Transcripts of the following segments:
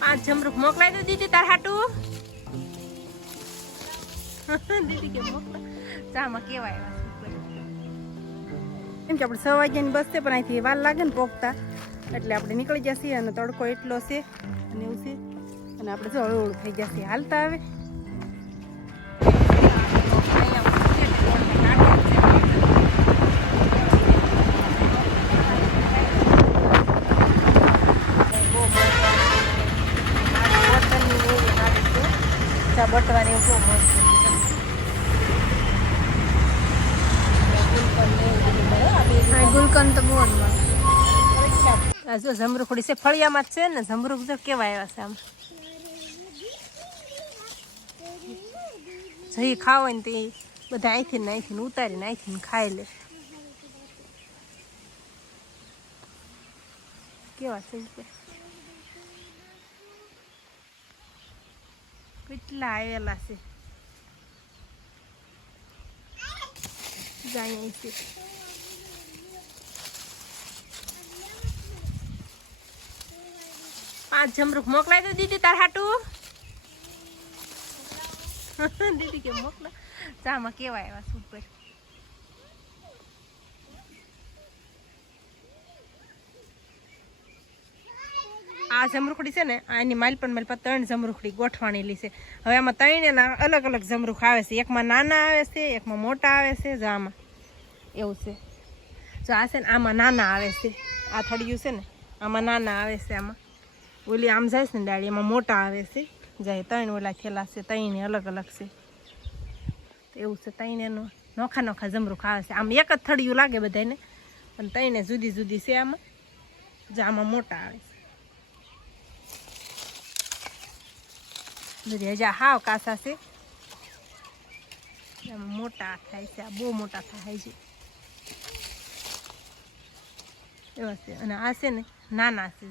પાંચ જમરૂખ મોકલાઈ દો દીદી તાર હાટું. દીદી કે મોકલા. ચામાં super. કેમ કે આપણે છ વાગ્યાની બસ છે, પણ અહીંથી વાર લાગે ને પોગતા. એટલે આપણે નીકળી જશે અને તડકો એટલો છે અને એવું છે. અને આપણે જો હળવું થઈ જશે હાલતા આવે બટવાની બહુ મસ્ત ગુલકંદ તો બહુ આ જો જમરૂખડી છે ફળિયામાં જ છે ને જમરૂખ જો કેવા આવ્યા છે આમ. જઈ ખાવ ને તે બધા અહીંથી ને અહીંથી ઉતારીને અહીંથી ખાઈ લે. કેવા છે ઈ કેટલા આવેલા છે? છે પાંચ જમરૂખ મોકલાય તો દીદી તાર હાટું. દીદી કે મોકલા. ચામાં કેવા આવ્યા સુપર આ જમરૂખડી છે ને, આની માલપણ માલપા ત્રણ જમરૂખડી ગોઠવાણેલી છે. હવે આમાં ત્રણ અલગ અલગ જમરૂખ આવે છે. એકમાં નાના આવે છે, એકમાં મોટા આવે છે, જો આમાં એવું છે. જો આ છે ને, આમાં નાના આવે છે. આ થળિયું છે ને, આમાં નાના આવે છે આમાં. ઓલી આમ જાય છે ને ડાળી એમાં મોટા આવે છે. જાય ત્રણ ઓલા થેલા છે ત્રણે અલગ અલગ છે. એવું છે ત્રણ એનું નોખા નોખા જમરૂખ આવે છે. આમ એક જ થળિયું લાગે બધાને પણ ત્રણે જુદી જુદી છે આમાં. જો આમાં મોટા આવે છે. બધી હજા હાવ કાસા છે. મોટા થાય છે, આ બહુ મોટા થાય છે. એવા છે, અને આ છે ને નાના છે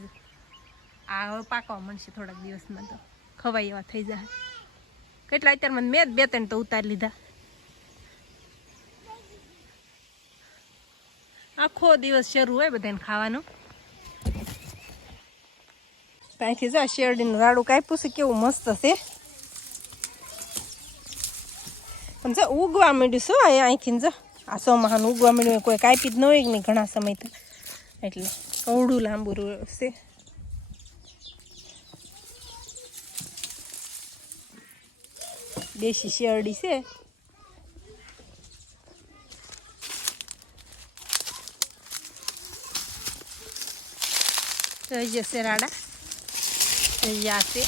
આ હવે પાકવા મળશે થોડાક દિવસમાં તો. ખવાય એવા થઈ જાય. કેટલા અત્યારમાં મેં જ બે ત્રણ તો ઉતારી લીધા. આખો દિવસ શરૂ હોય બધાને ખાવાનું. ત્યાંથી જા, શેરડીનું રાડું કાપ્યું છે, કેવું મસ્ત છે. પણ જો, ઉગવા માંડ્યું શું અહીંયા અહીંથી જો. આ સોમાહાનું ઉગવા માંડ્યું, કોઈ કાપી જ ન હોય નહીં ઘણા સમયથી. એટલે કવડું લાંબુ છે. દેશી શેરડી છે. તો જશે રાડા હજી છે.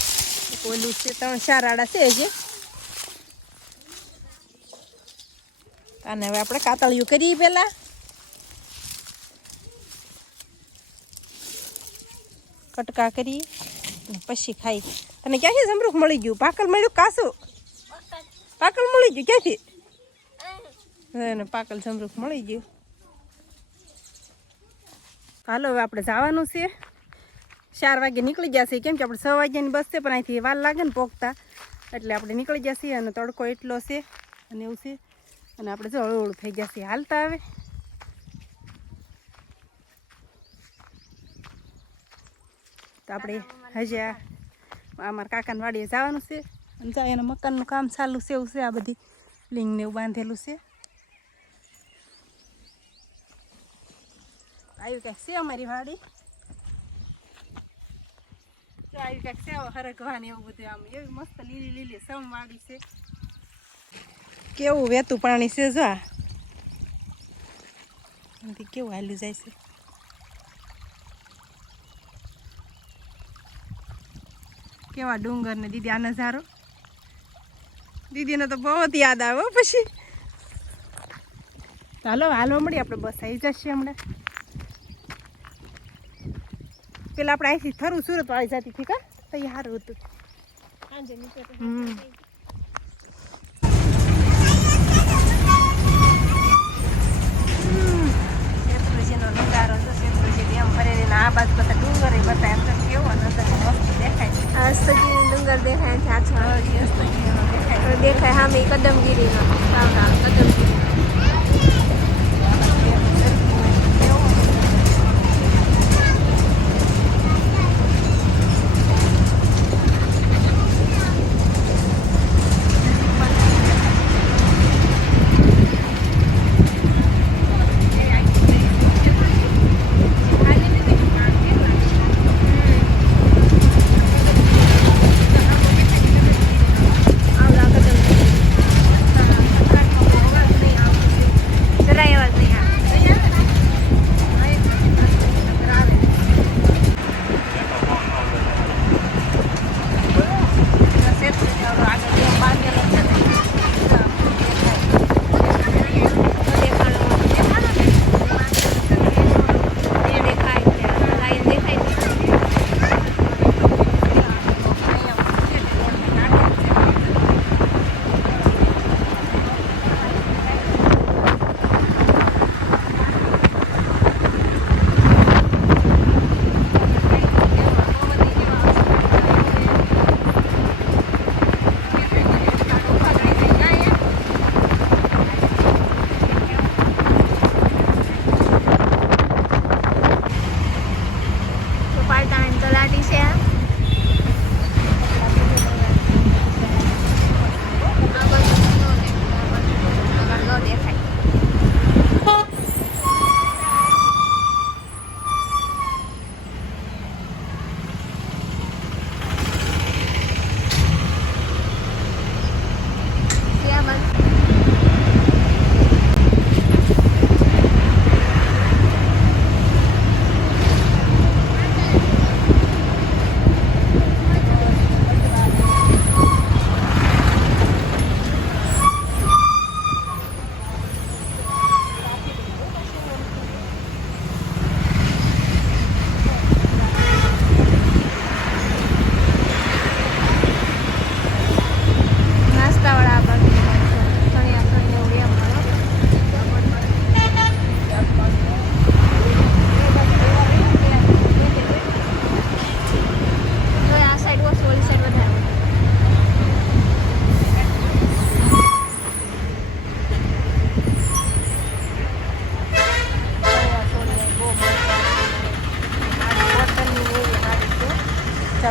એક ઓલું છે, ત્રણ ચાર છે હજી. અને હવે આપણે કાતળિયું કરીએ પહેલાં. કટકા કરી પછી ખાઈ. તને ક્યાંથી જમરૂખ મળી ગયું? પાકલ મળ્યું કાસું? પાકલ મળી ગયું ક્યાંથી? પાકલ જમરૂખ મળી ગયું. હાલો, હવે આપણે જવાનું છે. ચાર વાગે નીકળી જશે કેમ કે આપણે છ વાગ્યાની બસ છે, પણ અહીંથી વાર લાગે ને પોગતા. એટલે આપણે નીકળી જશે અને તડકો એટલો છે અને એવું છે. અને આપણે જો હળું થઈ જશે હાલતા આવે તો આપણે હજી આ અમારા કાકાની વાડીએ જવાનું છે. અને જાય એના મકાનનું કામ ચાલુ છે, એવું છે આ બધી. લિંગને એવું બાંધેલું છે. આવ્યું ક્યાંક છે અમારી વાડી? હરગવાની એવું બધું આમ. એવી મસ્ત લીલી લીલી સમ વાડી છે. કેવું વહેતું પાણી છે જો કેવું હાલ્યું જાય છે? કેવા ડુંગર ને દીદી આ નજારો દીદીને તો બહુ જ યાદ આવે પછી. ચાલો હાલો મળી આપણે બસ આવી જશે હમણાં. પેલા આપણે અહીંથી થરું સુરત વાળી જતી હતી કા તો એ સારું હતું. હમ.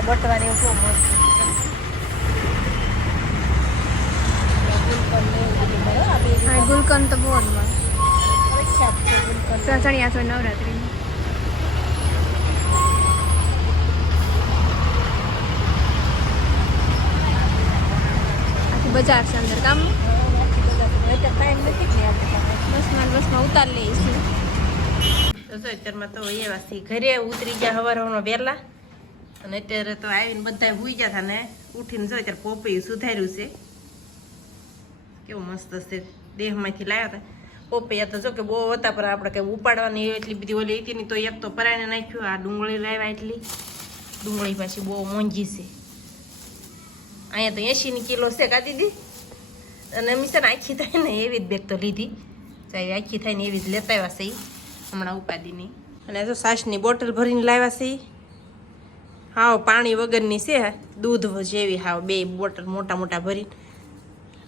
ગોટવાની એવું બહુ મસ્ત. ગુલકંદ તો બહુ જ છે નવરાત્રીમાં આખી બજાર છે અંદર કામ? એટલે નથી. બસમાં બસમાં ઉતાર લઈશું. તો અત્યારમાં તો એવા ઘરે ઉતરી ગયા હવાર હવાનો વહેલા. અને અત્યારે તો આવીને બધા હુઈ ગયા હતા ને. ઉઠીને જો ત્યારે પોપૈયું સુધાર્યું છે. કેવું મસ્ત છે. દેહમાંથી લાવ્યા હતા પોપૈયા તો જો કે બહુ હતા, પણ આપણે કંઈ ઉપાડવાની એટલી બધી ઓલી હતી નહીં તો એક તો પરાઈને નાખ્યું, આ ડુંગળી લાવ્યા એટલી. ડુંગળી પાછી બહુ મોંઘી છે. અહીંયા તો એંશીની કિલો છે કા દીદી? અને મિશન આખી થાય ને એવી જ બેગ તો લીધી. ચાહે આખી થાય ને એવી જ લેતા આવ્યા છે હમણાં ઉપાદીની અને જો સાસની બોટલ ભરીને લાવ્યા છે. હાવ પાણી વગરની છે. દૂધ જેવી હાવ બે બોટલ મોટા મોટા ભરીને.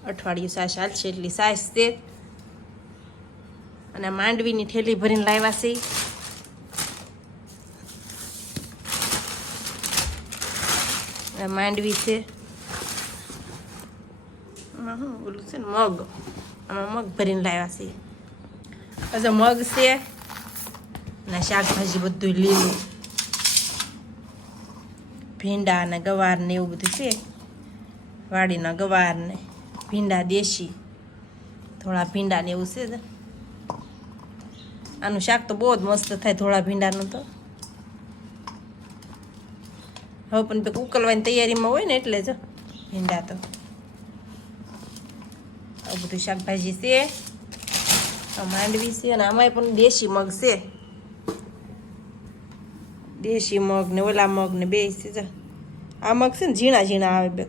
અઠવાડિયું સાસ હાલશે એટલી સાસ છે. અને માંડવીની થેલી ભરીને લાવ્યા છે. માંડવી છે. ઓલું છે ને, મગ. આમાં મગ ભરીને લાવ્યા છે. પછી મગ છે. અને શાકભાજી બધું લીલું. ભીંડા અને ગવાર ને એવું બધું છે. વાડીના ગવાર ને ભીંડા દેશી. થોડા ભીંડા ને એવું છે. આનું શાક તો બહુ જ મસ્ત થાય થોડા ભીંડાનું તો. હવે પણ ઉકલવાની તૈયારીમાં હોય ને એટલે જ. ભીંડા તો. આવું બધું શાકભાજી છે. માંડવી છે અને આમાંય પણ દેશી મગ છે. દેશી મગ ને ઓલા મગ ને બે છે આ મગ છે ને ઝીણા ઝીણા આવે બે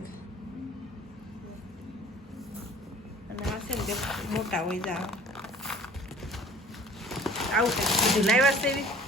અને આ છે ને મોટા હોય જા. આવું કંઈક બધું લાવ્યા છે